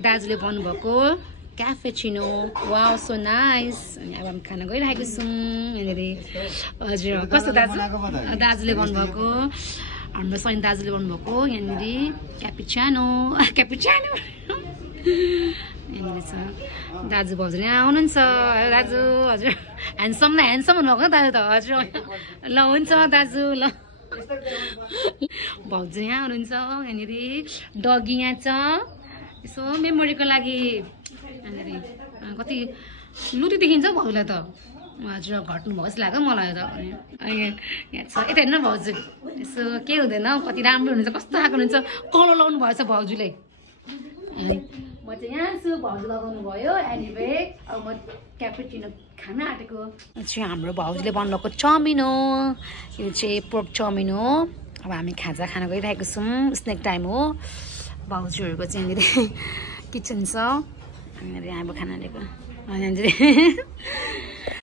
दाजुले भन्नुभएको क्याफेचिनो wow so nice अनि अब हामी खाना गइरहेको छौँ यहाँनिर हजुर कस्तो दाजुले भन्नुभएको हाम्रो सैन दाजुले भन्नुभएको यहाँनिर क्यापिचानो यहाँनिर छ दाजु भाउजू यहाँ आउनुहुन्छ दाजु हजुर ह्यान्डसम हुनुभएको दाजु त हजुर ल हुन्छ दाजु ल भाउजू यहाँ हुनुहुन्छ यहाँनिर डगी यहाँ छ यसो मेमोरीको लागि यहाँनिर कति लुटी देखिन्छ भाउजूलाई त हजुर घट्नु भएको जस्तो लाग्यो मलाई त यहाँ छ यता हेर्नु भाउजू यसो के हुँदैन कति राम्रो हुनुहुन्छ कस्तो खाएको हुनुहुन्छ कलर लाउनु भएछ भाउजूले अनि म चाहिँ यहाँ छु भाउजू लगाउनु भयो एनिवे अब म क्यापेचिनो खान आँटेको चाहिँ हाम्रो भाउजूले भन्नुभएको चाउमिन हो यो चाहिँ पोर्क चाउमिन हो अब हामी खाजा खान गइरहेको छौँ स्नेक टाइम हो भाउजूहरूको चाहिँ यहाँनिर किचन छ यहाँनिर अब खाना लिएको यहाँनिर